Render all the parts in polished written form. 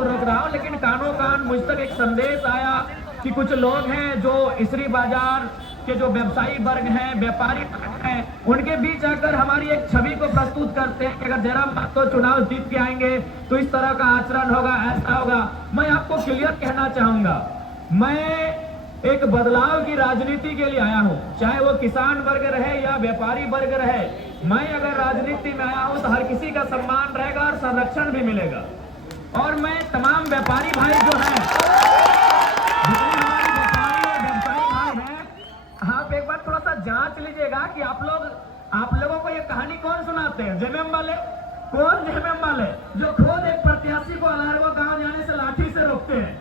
को रोक रहा हूँ, लेकिन कानों कान मुझ तक एक संदेश आया कि कुछ लोग हैं जो इसरी बाजार के जो व्यवसायी वर्ग हैं, व्यापारी हैं, उनके बीच आकर हमारी एक छवि को प्रस्तुत करते हैं कि अगर जयराम महतो चुनाव जीत के आएंगे तो इस तरह का आचरण होगा, ऐसा होगा। मैं आपको क्लियर कहना चाहूंगा, मैं एक बदलाव की राजनीति के लिए आया हूं, चाहे वो किसान वर्ग रहे या व्यापारी वर्ग रहे। मैं अगर राजनीति में आया हूं तो हर किसी का सम्मान रहेगा और संरक्षण भी मिलेगा। और मैं तमाम व्यापारी भाई जो हैं, आप एक बार थोड़ा सा जांच लीजिएगा कि आप लोगों को ये कहानी कौन सुनाते हैं? जेएमएम वाले। कौन जेएमएम वाले जो खुद एक प्रत्याशी को अलारवा गांव जाने से लाठी से रोकते हैं?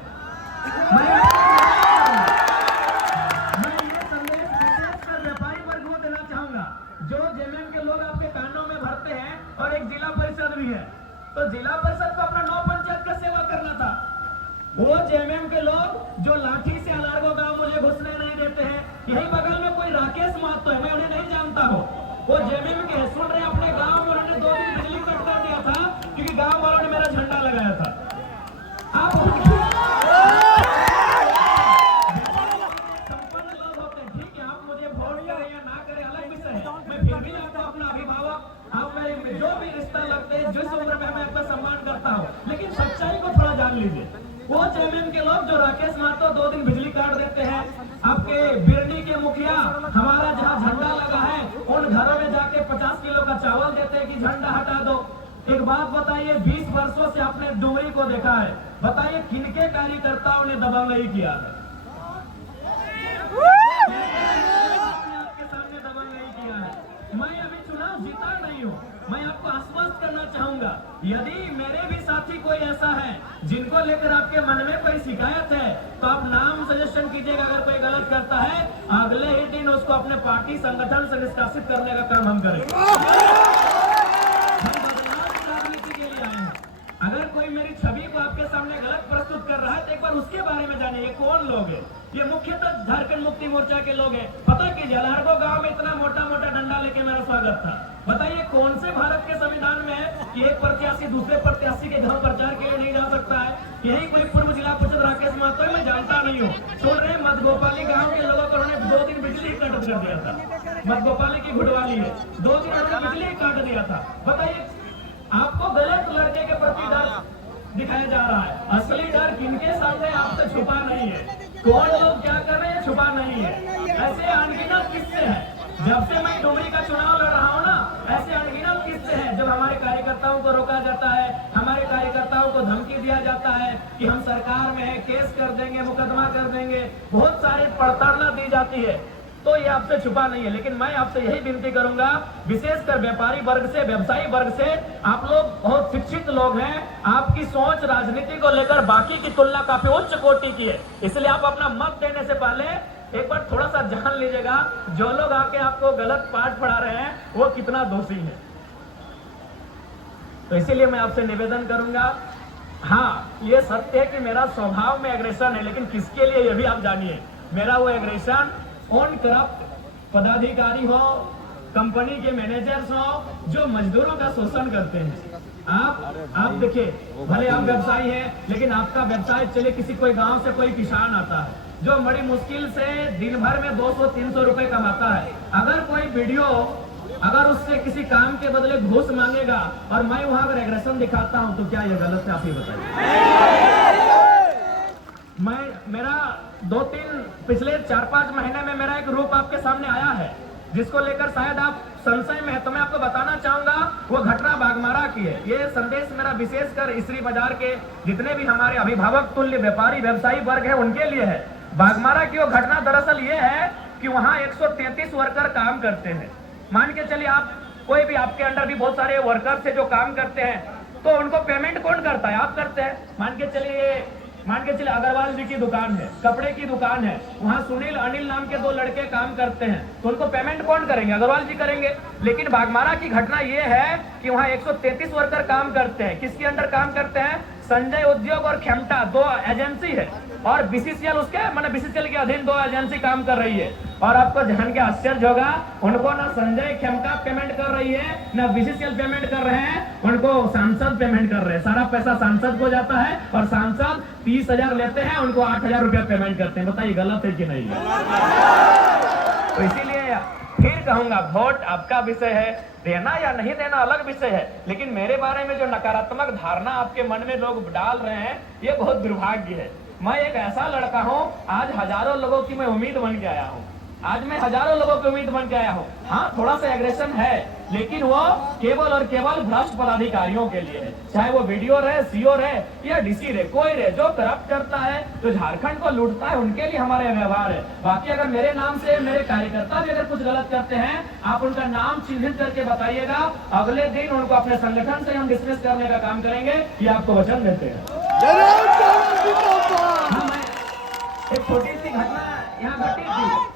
मैं ये संदेश विशेषकर व्यापारी वर्ग को देना चाहूंगा। जो जेएमएम के लोग आपके कानों में भरते हैं और एक जिला परिषद भी है, तो जिला परिषद को अपना 9 पंचायत का सेवा करना था। वो जेएमएम के लोग जो लाठी से अलारवा गांव मुझे घुसने नहीं देते हैं, यही बगल में कोई राकेश महतो है, मैं उन्हें नहीं जानता हूँ, वो जेएमएम के सुन रहे अपने गांव में उन्होंने 2 दिन बिजली कट कर दिया था क्योंकि गांव वालों ने मेरा झंडा लगाया था। आप संपन्न लोग होते हैं, ठीक है, आप मुझे वोट करें या ना करें अलग विषय है, मैं फिर भी आपको अपना अभिभावक, आप मेरे जो भी रिश्ता लगते हैं, जिस उम्र में मैं आपका सम्मान करता हूँ, लेकिन सच्चाई को थोड़ा जान लीजिए। वो जेएमएम के लोग जो राकेश महतो 2 दिन बिजली काट देते हैं, आपके बिरनी के मुखिया हमारा जहाँ झंडा लगा है उन घरों में जाके 50 किलो का चावल देते हैं कि झंडा हटा दो। एक बात बताइए, 20 वर्षों से आपने डुमरी को देखा है, बताइए किनके कार्यकर्ताओं ने दबाव नहीं किया है? आपके सामने दबाव नहीं किया है। मैं अभी चुनाव जीता नहीं हूँ, मैं आपको आश्वस्त करना चाहूंगा, यदि मेरे भी साथी कोई ऐसा है जिनको लेकर आपके मन में कोई शिकायत है तो आप नाम सजेशन कीजिएगा। अगर कोई गलत करता है अगले ही दिन उसको अपने पार्टी संगठन से निष्कासित करने का काम हम करेंगे। राजनीति के लिए आए हैं, अगर कोई मेरी छवि को आपके सामने गलत प्रस्तुत कर रहा है तो एक बार उसके बारे में जानिए, ये कौन लोग हैं? ये मुख्यतः झारखंड मुक्ति मोर्चा के लोग हैं। पता कीजिए, अलारवा गांव में इतना मोटा मोटा डंडा लेके मेरा स्वागत था। बताइए कौन से भारत के संविधान में है कि एक प्रत्याशी दूसरे प्रत्याशी के घर प्रचार के लिए नहीं जा सकता है? यही कोई पूर्व जिला परिषद राकेश महतो है, मैं जानता नहीं हूँ। सुन रहे मधगोपाली गांव के लोगों को उन्होंने 2 दिन बिजली कट कर दिया था। मधगोपाली की घुटवाली है, 2 दिन उन्होंने बिजली काट दिया था। बताइए, आपको गलत लड़के के प्रति डर दिखाया जा रहा है, असली डर किनके सामने आपसे छुपा नहीं है। कौन लोग क्या कर रहे हैं छुपा नहीं है। ऐसे अनगिनत किस्से हैं, जब से मैं डुमरी का चुनाव लड़ रहा हूँ ना, ऐसे अनगिनत किस्से हैं जब हमारे कार्यकर्ताओं को रोका जाता है, हमारे कार्यकर्ताओं को धमकी दिया जाता है कि हम सरकार में है, केस कर देंगे, मुकदमा कर देंगे, बहुत सारी प्रताड़ना दी जाती है। तो ये आपसे छुपा नहीं है। लेकिन मैं आपसे यही विनती करूंगा, विशेषकर व्यापारी वर्ग से, व्यवसायी वर्ग से, आप लोग बहुत शिक्षित लोग हैं, आपकी सोच राजनीति को लेकर बाकी की तुलना काफी उच्च कोटि की है, इसलिए आप अपना मत देने से पहले एक बार थोड़ा सा जान लीजिएगा जो लोग आके आपको गलत पाठ पढ़ा रहे हैं वो कितना दोषी है। तो इसीलिए मैं आपसे निवेदन करूंगा, हाँ ये सत्य है कि मेरा स्वभाव में एग्रेशन है, लेकिन किसके लिए ये भी आप जानिए। मेरा वो एग्रेशन उन करप्ट पदाधिकारी हो, कंपनी के मैनेजर्स हो जो मजदूरों का शोषण करते हैं। आप देखिए, भले आप व्यवसायी हैं, लेकिन आपका व्यवसाय चले, किसी कोई गांव से कोई किसान आता है जो बड़ी मुश्किल से दिन भर में 200-300 रुपए कमाता है, अगर कोई वीडियो अगर उससे किसी काम के बदले घूस मांगेगा और मैं वहां अगर एग्रेशन दिखाता हूं तो क्या ये गलत है? आप ही बताइए। मेरा 2-3 पिछले 4-5 महीने में मेरा एक रूप आपके सामने आया है जिसको लेकर शायद आप संशय में है, तो मैं आपको बताना चाहूंगा वो घटना बाघमारा की है। ये संदेश मेरा विशेषकर इसरी बाजार के जितने भी हमारे अभिभावक तुल्य व्यापारी व्यवसायी वर्ग है उनके लिए है। बाघमारा की वो घटना दरअसल ये है कि वहां 133 वर्कर काम करते हैं। मान के चलिए, आप कोई भी, आपके अंडर भी बहुत सारे वर्कर्स है जो काम करते हैं, तो उनको पेमेंट कौन करता है? आप करते हैं। मान के चलिए अग्रवाल जी की दुकान है, कपड़े की दुकान है, वहां सुनील अनिल नाम के 2 लड़के काम करते हैं, तो उनको पेमेंट कौन करेंगे? अग्रवाल जी करेंगे। लेकिन बाघमारा की घटना यह है कि वहां 133 वर्कर काम करते हैं। किसके अंडर काम करते हैं? संजय उद्योग और खेमटा 2 एजेंसी है, और बीसीसीएल उसके बीसीसीएल के अधीन 2 एजेंसी काम कर रही है। और आपको जान के आश्चर्य होगा, उनको ना संजय खेमका पेमेंट कर रही है, ना बीसीसीएल पेमेंट कर रहे हैं, उनको सांसद पेमेंट कर रहे हैं। सारा पैसा सांसद को जाता है और सांसद 30,000 लेते हैं, उनको 8,000 रुपया पेमेंट करते हैं। बताइए गलत है कि नहीं है? तो इसीलिए फिर कहूंगा, वोट आपका विषय है, देना या नहीं देना अलग विषय है, लेकिन मेरे बारे में जो नकारात्मक धारणा आपके मन में लोग डाल रहे हैं, ये बहुत दुर्भाग्य है। मैं एक ऐसा लड़का हूं, आज हजारों लोगों की मैं उम्मीद बन के आया हूं, आज मैं हजारों लोगों की उम्मीद बन के आया हूं। हाँ, थोड़ा सा एग्रेशन है, लेकिन वो केवल और केवल भ्रष्ट पदाधिकारियों के लिए है, चाहे वो वीडियो रहे, सीओ रहे या डीसी रहे, कोई रहे, जो करप्ट करता है, जो झारखंड को लूटता है, उनके लिए हमारे व्यवहार है। बाकी अगर मेरे नाम से मेरे कार्यकर्ता भी अगर कुछ गलत करते हैं, आप उनका नाम चिन्हित करके बताइएगा, अगले दिन उनको अपने संगठन से हम डिसमिस करने का काम करेंगे, ये आपको वचन देते हैं। एक छोटी सी घटना यहाँ घटी थी,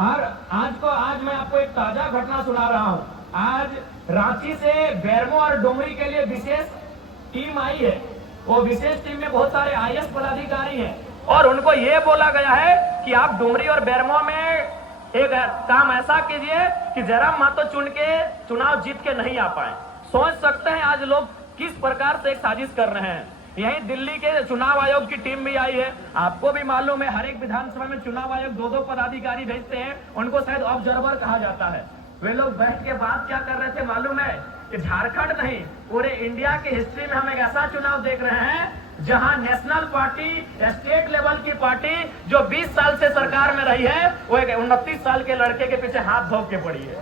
और आज मैं आपको एक ताजा घटना सुना रहा हूँ। आज रांची से बेरमो और डुमरी के लिए विशेष टीम आई है। वो विशेष टीम में बहुत सारे आईएएस पदाधिकारी हैं, और उनको ये बोला गया है कि आप डुमरी और बेरमो में एक काम ऐसा कीजिए कि जयराम महतो चुनाव जीत के नहीं आ पाए। सोच सकते हैं आज लोग किस प्रकार से एक साजिश कर रहे हैं। यही दिल्ली के चुनाव आयोग की टीम भी आई है। आपको भी मालूम है, हर एक विधानसभा में चुनाव आयोग 2-2 पदाधिकारी भेजते हैं, उनको शायद ऑब्जर्वर कहा जाता है। वे लोग बैठ के बात क्या कर रहे थे मालूम है? कि झारखंड नहीं, पूरे इंडिया की हिस्ट्री में हम एक ऐसा चुनाव देख रहे हैं जहां नेशनल पार्टी, स्टेट लेवल की पार्टी जो 20 साल से सरकार में रही है, वो एक 29 साल के लड़के के पीछे हाथ धो के पड़ी है।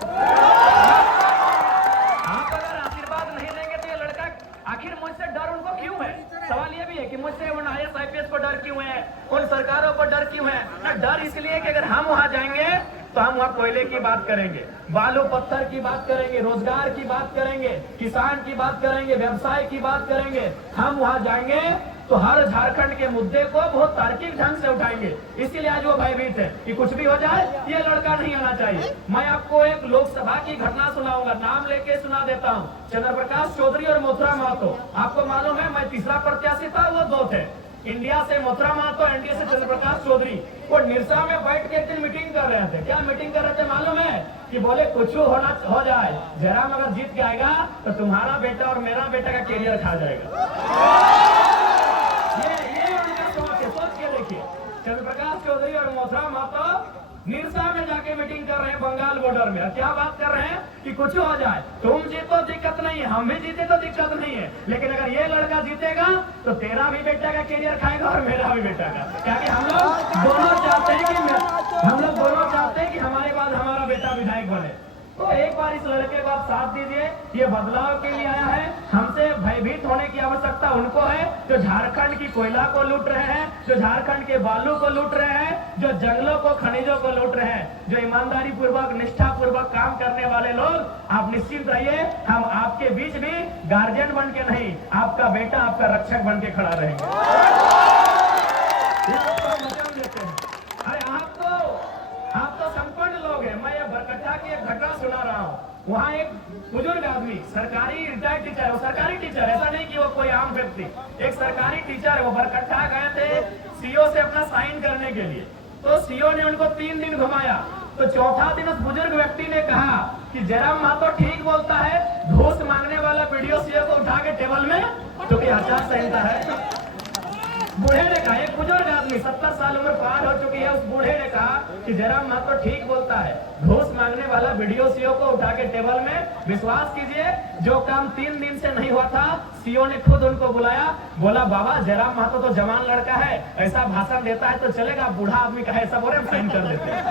आप अगर आशीर्वाद नहीं देंगे तो ये लड़का, आखिर मुझसे डर उनको क्यों है? सवाल ये भी है कि मुझसे उन आईएएस आईपीएस को डर क्यों है, उन सरकारों को डर क्यों है? ना, डर इसलिए कि अगर हम वहां जाएंगे तो हम वहां कोयले की बात करेंगे, बालू पत्थर की बात करेंगे, रोजगार की बात करेंगे, किसान की बात करेंगे, व्यवसाय की बात करेंगे। हम वहां जाएंगे तो हर झारखंड के मुद्दे को बहुत तार्किक ढंग से उठाएंगे। इसीलिए आज वो भयभीत है कि कुछ भी हो जाए, ये लड़का नहीं आना चाहिए। मैं आपको एक लोकसभा की घटना सुनाऊंगा, नाम लेके सुना देता हूँ। चंद्र प्रकाश चौधरी और मोथरा महतो, आपको मालूम है मैं तीसरा प्रत्याशी था, वो 2 थे। इंडिया से मोथरा महतो, एनडीए से चंद्र प्रकाश चौधरी। वो निरसा में बैठ के एक दिन मीटिंग कर रहे थे। क्या मीटिंग कर रहे थे मालूम है? कि बोले कुछ हो जाए, जयराम अगर जीत के आएगा तो तुम्हारा बेटा और मेरा बेटा का कैरियर खा जाएगा। ये उनका सोच है। सोच के देखिए, चंद्र प्रकाश चौधरी और मोथरा महतो निरसा में जाके मीटिंग कर रहे हैं बंगाल बॉर्डर में। क्या बात कर रहे हैं? कि कुछ हो जाए, तुम जीतो दिक्कत नहीं है, हम भी जीते तो दिक्कत नहीं है, लेकिन अगर ये लड़का जीतेगा तो तेरा भी बेटा का कैरियर खाएगा और मेरा भी बेटा का। क्योंकि हम लोग दोनों चाहते हैं कि हमारे बाद हमारा बेटा विधायक बने। तो एक बार इस लड़के को आप साथ दीजिए, ये बदलाव के लिए आया है। हमसे भयभीत होने की आवश्यकता उनको है जो झारखंड की कोयला को लूट रहे हैं, जो झारखंड के बालू को लूट रहे हैं, जो जंगलों को, खनिजों को लूट रहे हैं, जो ईमानदारी पूर्वक, निष्ठा पूर्वक काम करने वाले लोग। आप निश्चिंत रहिए, हम आपके बीच भी गार्जियन बन के नहीं, आपका बेटा, आपका रक्षक बन के खड़ा रहेंगे। अरे आप तो संपन्न लोग हैं। मैं ये बरकट्टा की एक घटना सुना रहा हूँ। वहाँ एक बुजुर्ग आदमी, सरकारी रिटायर्ड टीचर, वो सरकारी टीचर, ऐसा नहीं कि वो कोई आम व्यक्ति, एक सरकारी टीचर, वो बरकट्टा गए थे सीओ से अपना साइन करने के लिए। तो सीओ ने उनको 3 दिन घुमाया। तो चौथा दिन उस बुजुर्ग व्यक्ति ने कहा कि जयराम महतो ठीक बोलता है, घूस मांगने वाला वीडियो सीओ को उठा के टेबल में, क्योंकि आचार संहिता है। बूढ़े ने कहा, एक बुजुर्ग आदमी 70 साल उम्र पार हो चुकी है, उस बूढ़े ने कहा कि जयराम महतो ठीक बोलता है, घूस मांगने वाला वीडियो सीओ को उठा के टेबल में। विश्वास कीजिए, जो काम 3 दिन से नहीं हुआ था, सीओ ने खुद उनको बुलाया, बोला बाबा जयराम महतो तो जवान लड़का है, ऐसा भाषण देता है तो चलेगा, बूढ़ा आदमी का ऐसा बोले हम साइन कर देते हैं।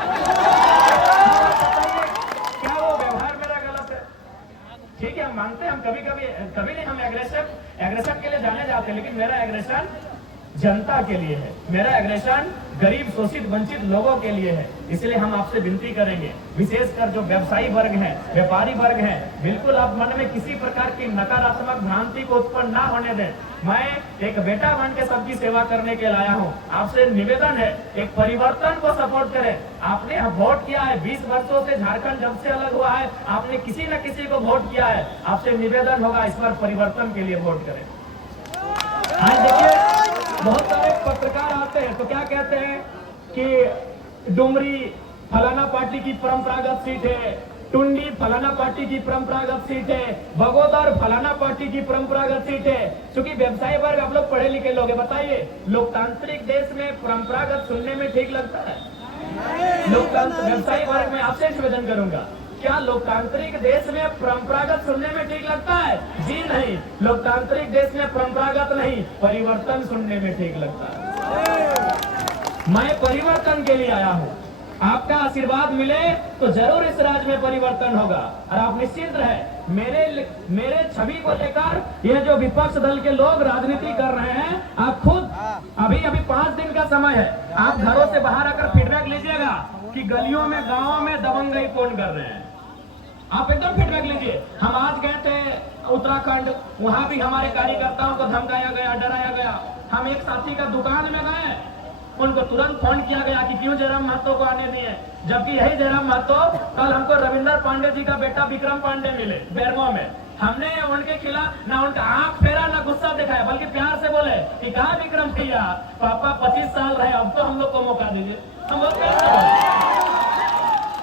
क्या वो व्यवहार मेरा गलत है? ठीक है, हम मानते हैं, हम कभी नहीं हम एग्रेशन के लिए जाने जाते हैं, लेकिन मेरा एग्रेशन जनता के लिए है, मेरा एग्रेशन गरीब, शोषित, वंचित लोगों के लिए है। इसलिए हम आपसे विनती करेंगे, विशेषकर जो व्यवसायी वर्ग हैं, व्यापारी वर्ग हैं, बिल्कुल आप मन में किसी प्रकार की नकारात्मक भ्रांति को उत्पन्न ना होने दें। मैं एक बेटा बन के सबकी सेवा करने के लिए आया हूँ। आपसे निवेदन है, एक परिवर्तन को सपोर्ट करें। आपने वोट किया है, 20 वर्षों से झारखंड जब से अलग हुआ है, आपने किसी न किसी को वोट किया है। आपसे निवेदन होगा, इस बार परिवर्तन के लिए वोट करें। आज देखिए, बहुत सारे पत्रकार आते हैं तो क्या कहते हैं कि डुमरी फलाना पार्टी की परंपरागत सीट है, टुंडी फलाना पार्टी की परंपरागत सीट है, बगोदर फलाना पार्टी की परंपरागत सीट है। क्योंकि व्यवसायी वर्ग आप लोग पढ़े लिखे लोग हैं, बताइए लोकतांत्रिक देश में परंपरागत सुनने में ठीक लगता है? लोकतंत्र व्यवसायी वर्ग में आपसे निवेदन करूंगा, क्या लोकतांत्रिक देश में परंपरागत सुनने में ठीक लगता है? जी नहीं, लोकतांत्रिक देश में परंपरागत नहीं, परिवर्तन सुनने में ठीक लगता है। मैं परिवर्तन के लिए आया हूँ, आपका आशीर्वाद मिले तो जरूर इस राज्य में परिवर्तन होगा। और आप निश्चित रहे, मेरे छवि को लेकर ये जो विपक्ष दल के लोग राजनीति कर रहे हैं, आप खुद अभी 5 दिन का समय है, आप घरों से बाहर आकर फीडबैक लीजिएगा कि गलियों में गांवों में दबंगई कौन कर रहे हैं। आप एकदम फीडबैक लीजिए। हम आज गए थे उत्तराखंड, वहां भी हमारे कार्यकर्ताओं को धमकाया गया, डराया गया। हम एक साथी का दुकान में गए, उनको तुरंत फोन किया गया कि क्यों जयराम महतो को आने दिए, जबकि यही जयराम महतो कल हमको रविंदर पांडे जी का बेटा विक्रम पांडे मिले बेरमो में। हमने उनके खिलाफ ना उनका आंख फेरा ना गुस्सा दिखाया, बल्कि प्यार से बोले कि कहा विक्रम भैया, पापा 25 साल रहे, अब तो हम लोग को मौका दीजिए। हम लोग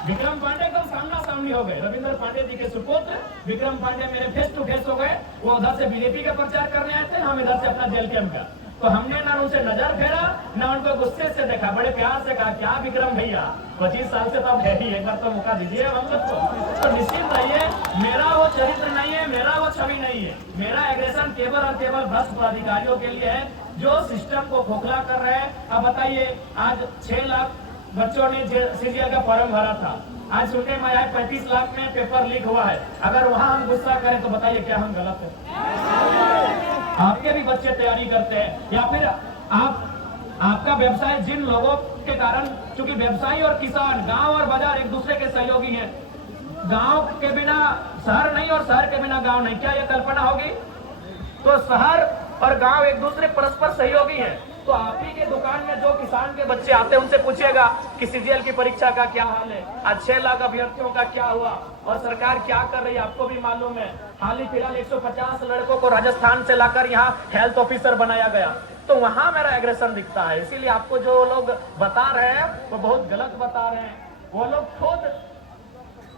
विक्रम पांडे को सामना सामनी हो गए, रविंदर पांडे जी के सुपुत्र विक्रम पांडे मेरे फेस टू फेस हो गए। वो उधर से बीजेपी का प्रचार करने आए थे, हम इधर से अपना जेल कैंप का। तो हमने ना उनसे नजर फेरा ना उनको गुस्से से देखा, बड़े प्यार से कहा क्या विक्रम भैया 25 साल से तो अब है ही, एक बार तो मौका दीजिए हम लोग को। तो निश्चित रहिए, मेरा वो चरित्र नहीं है, मेरा वो छवि नहीं है। मेरा एग्रेशन केवल और केवल भ्रष्ट अधिकारियों के लिए है जो सिस्टम को खोखला कर रहे हैं। अब बताइए, आज 6 लाख बच्चों ने सीजीएल का फॉर्म भरा था, आज सुनने में आया 35 लाख में पेपर लीक हुआ है। अगर वहां हम गुस्सा करें तो बताइए क्या हम गलत है? आपके भी बच्चे तैयारी करते हैं, या फिर आपका व्यवसाय जिन लोगों के कारण, क्योंकि व्यवसायी और किसान, गांव और बाजार एक दूसरे के सहयोगी हैं। गांव के बिना शहर नहीं और शहर के बिना गांव नहीं, क्या यह कल्पना होगी? तो शहर और गांव एक दूसरे परस्पर सहयोगी हैं। तो आप ही के दुकान में जो किसान के बच्चे आते हैं उनसे पूछिएगा कि सीजीएल की परीक्षा का क्या हाल है, आज 6 लाख अभ्यर्थियों का क्या हुआ और सरकार क्या कर रही है, आपको भी मालूम है। हाल ही फिलहाल 150 लड़कों को राजस्थान से लाकर यहाँ हेल्थ ऑफिसर बनाया गया। तो वहां मेरा एग्रेशन दिखता है। इसीलिए आपको जो लोग बता रहे हैं वो बहुत गलत बता रहे हैं। वो लोग खुद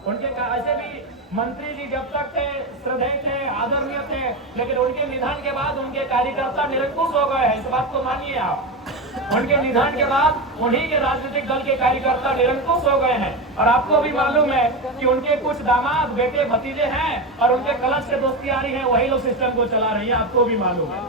उनके ऐसे भी मंत्री जी जब तक थे श्रद्धेय थे, आदरणीय थे, लेकिन उनके निधन के बाद उनके कार्यकर्ता निरंकुश हो गए हैं। इस बात को मानिए आप। उनके निधन के बाद उन्हीं के राजनीतिक दल के कार्यकर्ता निरंकुश हो गए हैं। और आपको भी मालूम है कि उनके कुछ दामाद, बेटे, भतीजे हैं और उनके कलश से दोस्ती आ रही है, वही लोग सिस्टम को चला रही है, आपको भी मालूम है।